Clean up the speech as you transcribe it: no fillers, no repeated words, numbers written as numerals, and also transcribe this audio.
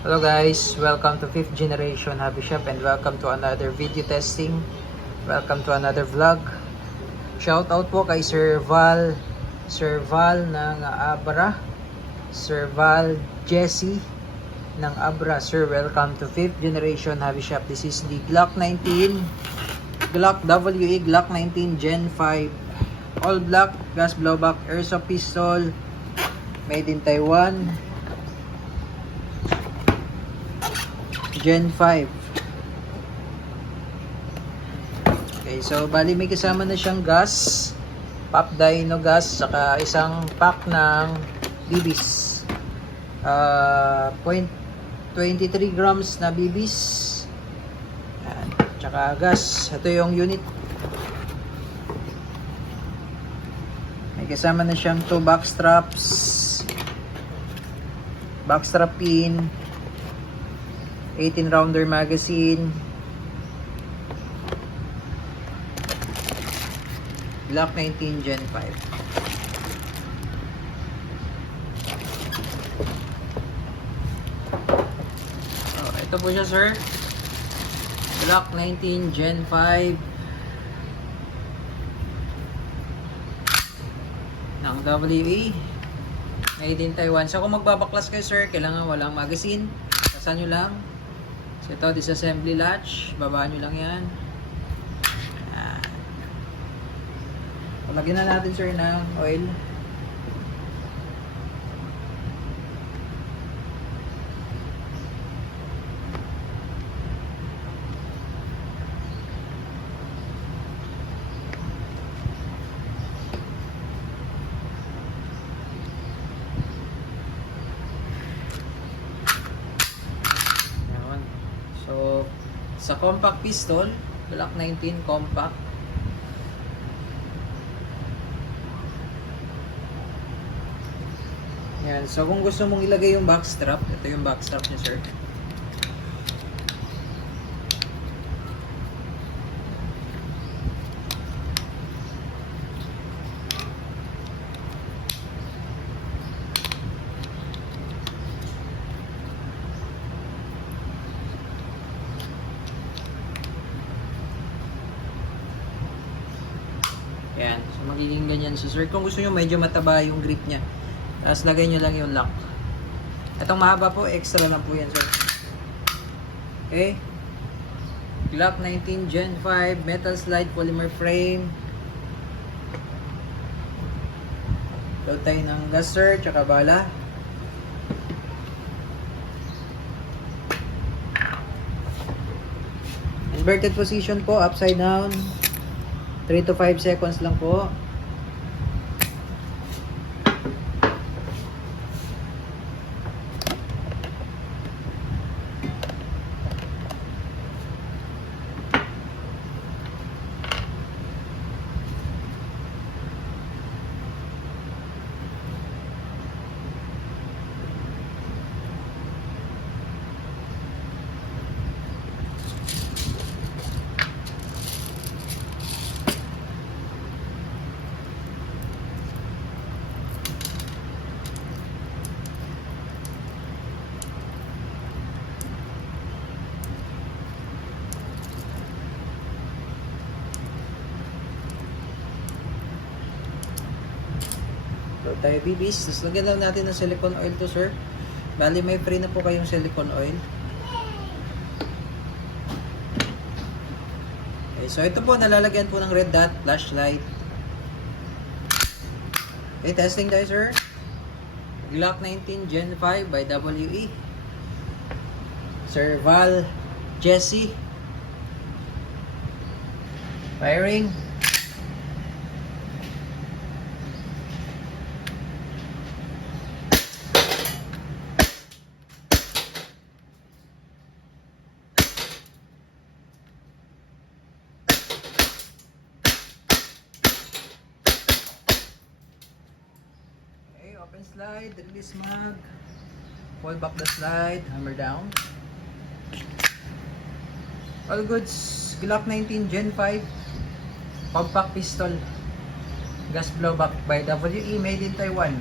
Hello guys, welcome to 5th generation Hobby Shop and welcome to another video testing. Welcome to another vlog. Shout out po kay Sir Val ng Abra. Sir Val Jesse ng Abra. Sir, welcome to 5th generation Hobby Shop. This is the Glock 19 Glock WE Glock 19 Gen 5 all black gas blowback airsoft pistol made in Taiwan. Gen 5. Okay, so bali may kasama na siyang gas, pop dino gas, saka isang pack ng BBs. 0.23 grams na BBs. Yan, tsaka gas. Ito yung unit. May kasama na siyang 2 backstrap pin, 18 rounder magazine, Glock 19 Gen 5. Oh, ito po siya, sir. Glock 19 Gen 5 ng WE made in Taiwan. So kung magbabaklas kayo, sir, kailangan walang magazine. Tasan nyo lang. So ito, disassembly latch. Babaan nyo lang yan. Lagyan na natin, sir, ng oil. So, sa compact pistol, Glock 19 compact. Yan. So, kung gusto mong ilagay yung backstrap, ito yung backstrap niya, sir. Yan. So, magiging ganyan. So, sir, kung gusto nyo medyo mataba yung grip niya, tapos lagay nyo lang yung lock. Itong mahaba po, extra lang po yan, sir. Okay. Glock 19 Gen 5 metal slide polymer frame. Load tayo ng gas, sir, tsaka bala. Inverted position po, upside down. 3 to 5 seconds lang po. So, tayo BBs. Tapos lagyan lang natin ng silicone oil to, sir. Bali, may free na po kayong silicone oil. Okay, so ito po, nalalagyan po ng red dot flashlight. Okay, testing tayo, sir. Glock 19 Gen 5 by WE. Sir Val Jesse. Firing. Open slide, release mag, pull back the slide, hammer down. All goods, Glock 19 Gen 5 compact pistol, gas blowback by WE made in Taiwan.